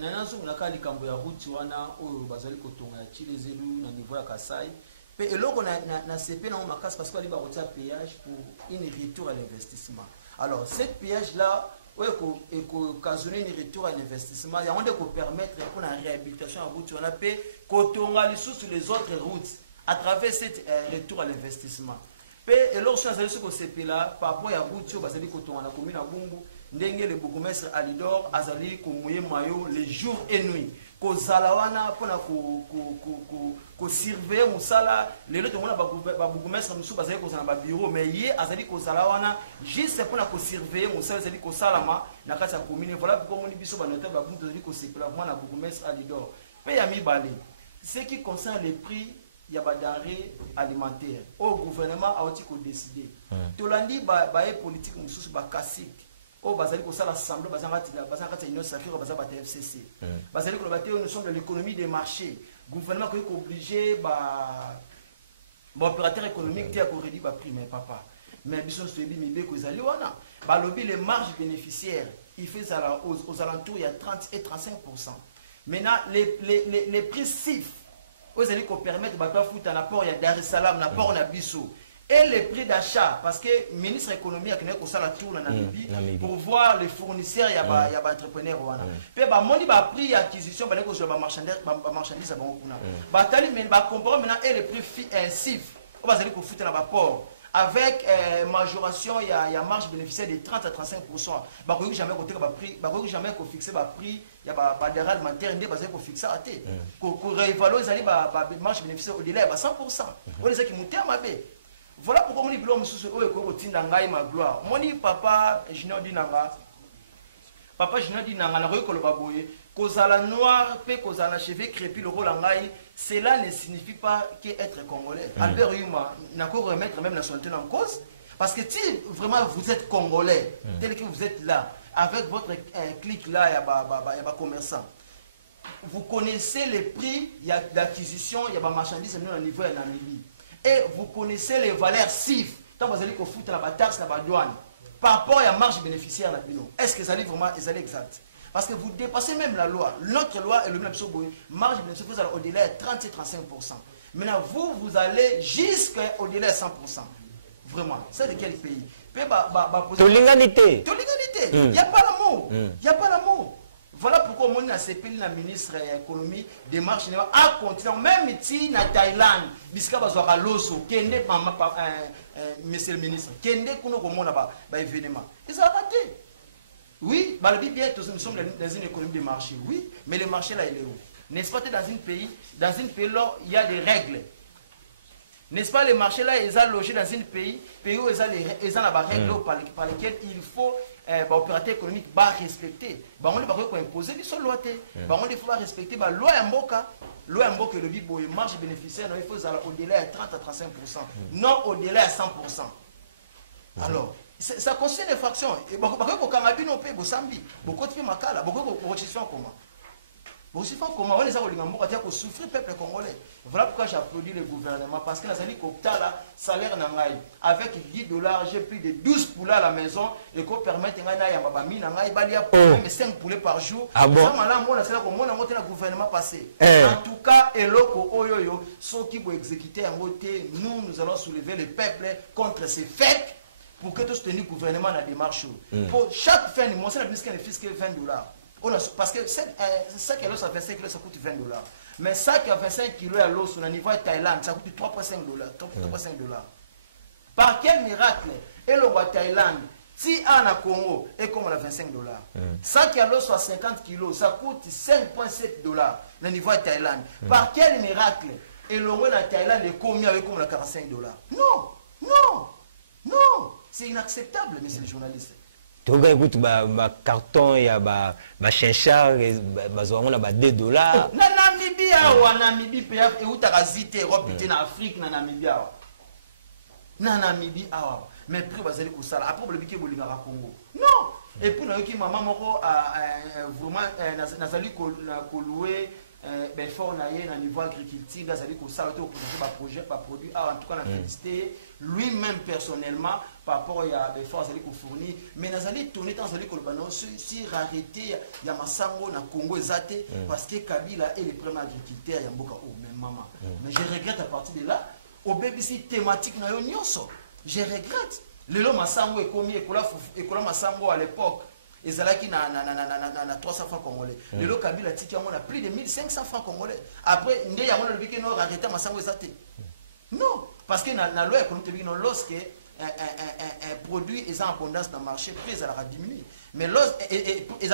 nanazo mulaka likambo ya route wana oyo bazali kotonga ci les élus na niveau ya Kasai. Mais eloko na CP na makas parce que ali ba route péage pour une retour à l'investissement. Alors cette péage là ko occasionner une retour à l'investissement, ya onde ko permettre pour la réhabilitation à route wana pe kotonga lisusu les autres routes à travers cette retour à l'investissement. Pe eloko so azali ko CP là par rapport ya route yo bazali kotonga na commune ya Bungu. Ndenge le bourgmestre Alidor azali komouye mayo les jours et nuits ko zalawana pona ko surveiller musala les autres mona ba bourgmestre musu bazali ko zana ba bureau mais yé azali ko zalawana juste pona ko surveiller musala azali ko salama na kati ya commune. Voilà pourquoi moni biso ba notable ba buntu azali ko sepela na bourgmestre Alidor pe ya mibale ce qui concerne les prix ya ba denrées alimentaires au gouvernement a aussi ko décider tolandi ba politique mususu ba classique. Oh, bazali ko sala assemblée bazangati union sacrée bazabata FCC bazali ko baté nous sommes de l'économie des marchés gouvernement ko obligé opérateur économique qui a ko réduit ba prix mais papa mais biso soyebi mibe ko zali wana ba lobby les marges bénéficiaires il fait ça aux alentours il y a 30 et 35%. Maintenant les prix CIF aux allez ko permettre ba to futa na port ya Dar es Salaam na port na biso. Et les prix d'achat, parce que le ministre de l'économie a fait la tour en Namibie pour voir les fournisseurs, il y a des entrepreneurs. Puis, il y a prix d'acquisition, il y a des marchandises. Comparer maintenant et les prix CIF, on va aller pour foutre dans le port. Avec majoration, il y a marge bénéficiaire de 30 à 35%. Il n'y a jamais fixé le prix, il y a des alimentaires, il y a fixé à thé. Pour réévaluer la marge bénéficiaire au-delà, il y a 100%. On les a qui montent à ma baie. Voilà pourquoi mon diplôme sous ma gloire. Mon papa Junior Dinanga na koyekolo baboye kozala noir pe kozala cheveux crépus le rôle ngai, cela ne signifie pas qu'être congolais. Albert Yuma n'a qu'à remettre même la nationalité en cause parce que si vraiment vous êtes congolais tel que vous êtes là avec votre clic là il y a commerçant. Vous connaissez les prix d'acquisition, il y a des marchandises au niveau de Namibie. Et vous connaissez les valeurs CIF. Quand vous allez foutre la taxe, la douane, par rapport à la marge bénéficiaire, est-ce que ça allait vraiment exact? Parce que vous dépassez même la loi. Notre loi est le même marge bénéficiaire au-delà de 30-35%. Maintenant, vous allez jusqu'au-delà de 100%. Vraiment. C'est de quel pays? L'égalité. Il n'y a pas l'amour. Il n'y a pas l'amour. Voilà pourquoi on a CP le ministre de l'économie démarche à continuer même ici na Thaïlande bisika bazwaka loso kende monsieur le ministre kende kuno komona ba événement ils ont raté. Oui, bien nous sommes dans une économie de marché, oui, mais le marché là il est où? N'est-ce pas que dans un pays là il y a des règles. N'est-ce pas, les marchés là, ils sont logés dans un pays où ils ont des règles par lesquelles il faut l'opérateur économique respecter. On va imposer les seules lois. On faut respecter la loi Mboka. Loi Mboka, le marge bénéficiaire, il faut au-delà de 30 à 35%, non au-delà de 100%. Alors, ça concerne les fractions. Et beaucoup de Kamabino paye, beaucoup de Makala, beaucoup de comment. On les a souffrir le peuple congolais. Voilà pourquoi j'applaudis le gouvernement. Parce que nous avons salaire avec 10 $, j'ai plus de 12 poulets à la maison et qu'on permet de 5 poulets par jour. Ah bon? Le gouvernement passé. En tout cas, ceux qui vont exécuter en côté, nous allons soulever le peuple contre ces faits pour que tout ce gouvernement a des démarches. Pour chaque fin du mois, c'est la fiscale $20. Parce que ça qui est ça fait 5 kg, ça coûte $20. Mais ça qui a 25 kg à l'os au niveau de Thaïlande, ça coûte $3,5. Par quel miracle, et le roi Thaïlande, si on a Congo, et comme on a $25. Ça qui a l'os à 50 kg, ça coûte $5,7 au niveau de Thaïlande. Par quel miracle, et le roi de Thaïlande est commis avec comme $45. Non, non, non. C'est inacceptable, messieurs les journalistes. Écoute, carton, il y a un chinchard, il y a $2. Na Namibie, Namibie, et où tu as zité, Europe, en Afrique, na Namibie. Na Namibie, mais prix, vous allez ça. Après, vous allez dire que vous Congo. Non. Et puis, nous avons maman, vraiment, nous allons louer. Fort na niveau agriculture, nous allons ça projet, produit. En tout cas, on a félicité lui-même personnellement par rapport à des forces qu'on fournit. Mais nous allons tourner dans le si rareté, il y a Massango na Congo Zate parce que Kabila est le premier agriculteur, il y a beaucoup même maman. Mais je regrette à partir de là, au BBC thématique na nyonso. Je regrette. Le lot Massango est commis et Massango à l'époque. Et c'est là qui a 300 francs congolais. Le lot Kabila Tiki a plus de 1500 francs congolais. Après, il y a un arrêté à Massango Zate. Non, parce que dans la loi économique, lorsque un produit est en abondance dans le marché, le prix va diminuer. Mais lorsque c'est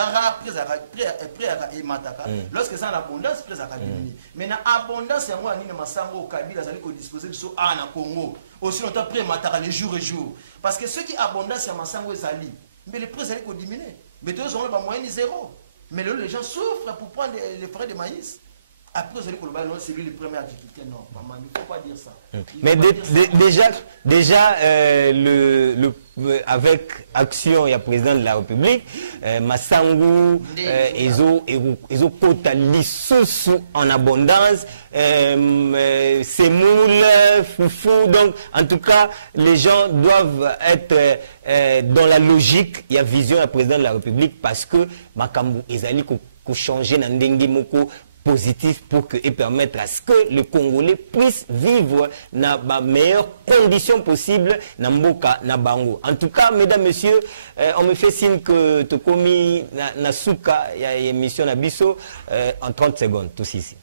en abondance, le prix va diminuer. Mais dans l'abondance, il y a un Massango au Kabila qui dispose de ça en Congo. Aussi longtemps, le prix les jours et jours. Parce que ceux qui abondance, c'est Massango Zali. Mais les prix vont diminuer. Mais deux ans, moyenne zéro. Mais les gens souffrent pour prendre les frais de maïs. Après, c'est lui le premier agriculteur. Non, maman, il ne faut pas dire ça. Mais déjà avec Action, il y a le président de la République, Massango, ils ont potalisé en abondance, semoule, foufou. Donc, en tout cas, les gens doivent être dans la logique. Il y a vision du président de la République parce que Makambu, ils allaient changer dans Ndengi Moko positif pour que, et permettre à ce que le Congolais puisse vivre dans les meilleures conditions possibles dans Mboka, na Bango. En tout cas, mesdames, messieurs, on me fait signe que tu commis na Souka, il y a une émission à Bisso, en 30 secondes, tous ici.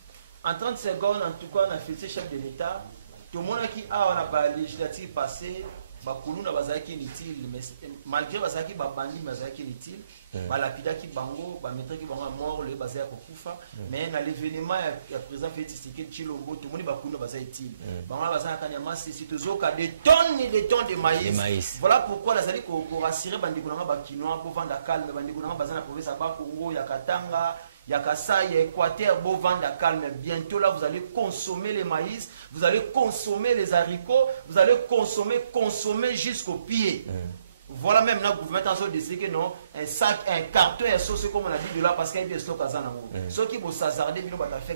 En 30 secondes, en tout cas, on a fait chef de l'État. Tout le monde qui a la législative passée, Bakuluna bazaki inutile, malgré bazaki babandi bazaki inutile, balapida ki bango, bametre ki bango mort le bazaki kokufa, mais dans l'événement il y a président fait ticket Chilombo, tout le monde Bakuluna bazaki utile. Bango bazaki kanyama c'est tozoka des tonnes de maïs. Voilà pourquoi la zali ko rassurer bandi kunanga bakinois pour vendre calme, bandi kunanga bazana province ba Congo ya Katanga. Il y a Kassai, il y a Équateur, beau vent à calme. Bientôt là, vous allez consommer les maïs, vous allez consommer les haricots, vous allez consommer jusqu'au pied. Voilà même là, vous mettez en sorte de dire que non, un sac, un carton, un sauce comme on a dit de là parce qu'il y a des stocks à Zanango. Ceux qui vont s'hazarder,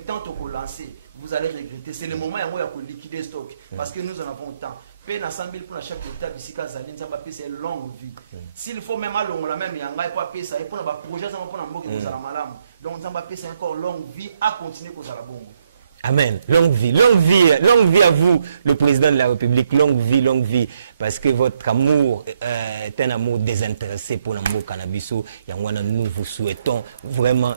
tant qu'on lancer, vous allez regretter. C'est le moment où il y a pour liquider le stock parce que nous en avons autant. Payer 100 000 pour la chef d'État d'ici qu'à Zaline, ça va payer c'est longue vie. S'il faut même à long, la même, il y a un pas payer ça. Et pour le projet, ça va prendre un mot qui vous a la malade. Donc, ça va payer c'est encore longue vie à continuer pour la bombe. Amen. Longue vie à vous, le président de la République. Longue vie. Parce que votre amour est un amour désintéressé pour l'amour cannabis. Nous vous souhaitons vraiment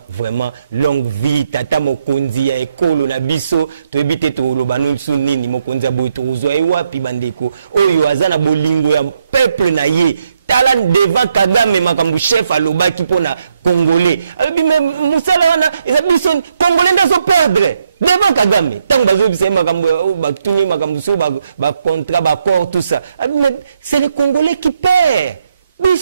longue vie. Tata Mokonzi ya ekolo na biso. To ebite to lobano sunini Mokonzi aboito uzwa ewapi bandeko. Oyo azana bolingo ya peuple na ye. Tala devant Kagame makambu chef alobaki pona Congolais. Alors mais Moussala wana ils Congolais ndazo perdre. devant Kagame, tant que vous avez un contrat, un accord, tout ça. C'est les Congolais qui perdent. Les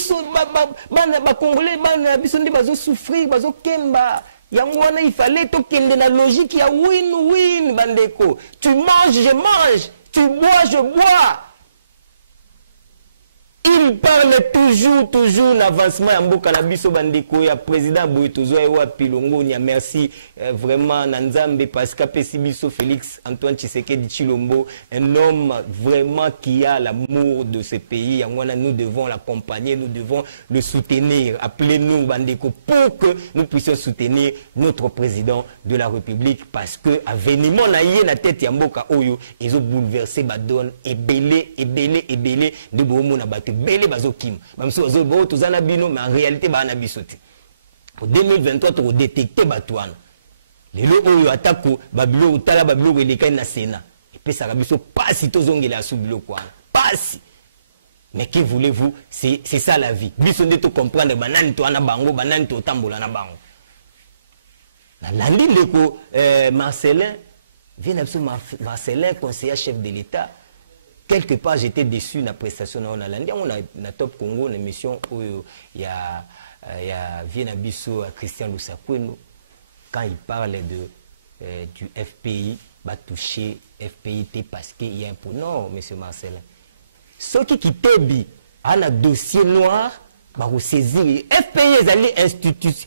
Congolais, ils souffrir, ils kemba. Il fallait que la logique, il y a win-win, bandeko. Tu manges, je mange. Tu bois, je bois. Il parle toujours l'avancement à Mbokanabiso Bandeko, il y a président Bouyetozo et Pilongo, il y a merci vraiment Nanzambe Pascal Pessibiso Félix Antoine Tshisekedi Chilombo, un homme vraiment qui a l'amour de ce pays. Nous devons l'accompagner, nous devons le soutenir. Appelez-nous Bandeko pour que nous puissions soutenir notre président de la République parce que avènement naïe la tête Yamboka Oyo, ils ont bouleversé ma donne et belé de Bomo Nabate. Belé bazokim bamso bazo tozana bino mais en réalité ba na bisote pour 2023 to détecter batwana lelo oyo atako babilo utala babilo weleka na Sénat et puis ça biso pasi tozongela subilo kwana pasi mais que voulez-vous, c'est ça la vie biso ndeto comprendre banani to ana bango banani to tambola na bango na landi leko Marcelin vient absolument Marcelin conseiller chef de l'État. Quelque part, j'étais déçu de la prestation. On a Top Congo, une émission où il y a Viena Bisso, Christian Lusakweno, quand il parle du FPI, va toucher FPI parce qu'il y a un peu. Non, M. Marcelin. Ceux qui quittent un dossier noir, va vous saisir. FPI,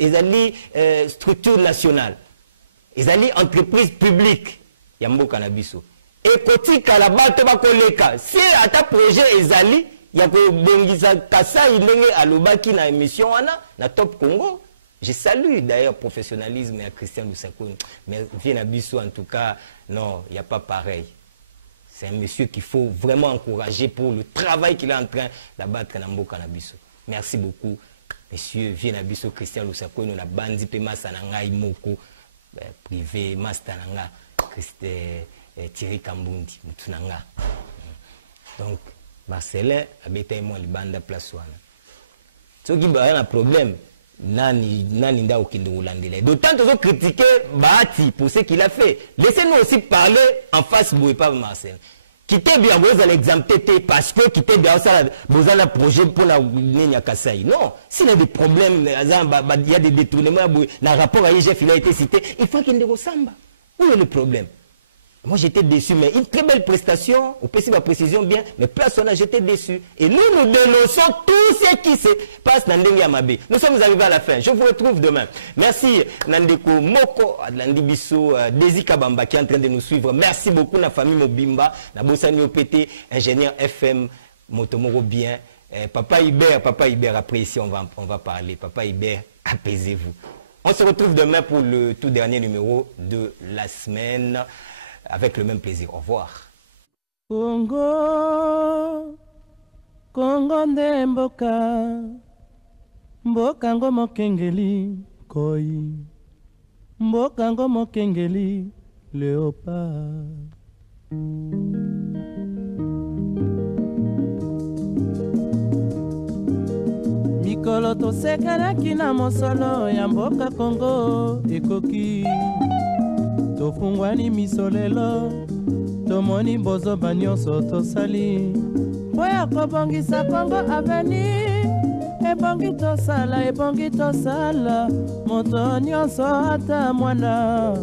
ils allaient structure nationale. Ils allaient entreprise publique. Yambo Canabiso. Et côté Kalabato Bakoleka, si à ta projet ezali, il y a que Bengisa Kassa il est à l'obaki na émission na Top Congo. Je salue d'ailleurs professionnalisme et Christian Lusakoun. Mais Viena Bisso en tout cas, non, il n'y a pas pareil. C'est un monsieur qu'il faut vraiment encourager pour le travail qu'il est en train d'abattre na Mboka na Bisso. Merci beaucoup, monsieur Viena Bisso, Christian Lusakoun, on a bandi pe masananga imoko privé mastananga Thierry Kambundi, Moutunanga. Donc, Marcelin a été moi le banda place wana. Ce qui a un problème, nani nda okinde holandais. D'autant que vous critiquez Bahati pour ce qu'il a fait. Laissez-nous aussi parler en face de pas Marcelin. Quittez bien vous allez exempter parce que quittez bien ça vous avez un projet pour la Nenya Kassai. Non, s'il y a des problèmes, il y a des détournements, le rapport à IGF il a été cité, il faut qu'il ne ressemble. Où est le problème? Moi j'étais déçu, mais une très belle prestation, on peut ma précision bien, mais personne n'a été déçu. Et nous dénonçons tout ce qui se passe dans Ndengamabe. Nous sommes arrivés à la fin. Je vous retrouve demain. Merci Nandeko Moko, Landibiso, Desi Kabamba qui est en train de nous suivre. Merci beaucoup la famille Mobimba, la Bossani OPT, ingénieur FM, Motomoro bien. Papa Hubert, après ici on va parler. Papa Hubert, apaisez-vous. On se retrouve demain pour le tout dernier numéro de la semaine. Avec le même plaisir. Au revoir. Congo, Congo nde mboka, mboka ngo mokengeli koi, mboka ngo mokengeli léopard. Mikolo tosekanaki na mosolo ya mboka Congo ekoki. Tofungwani misolelo tomoni bozoba nyonso tosali po ya kobongisa Congo aveni ebongi tosala moto nyonso ata mwana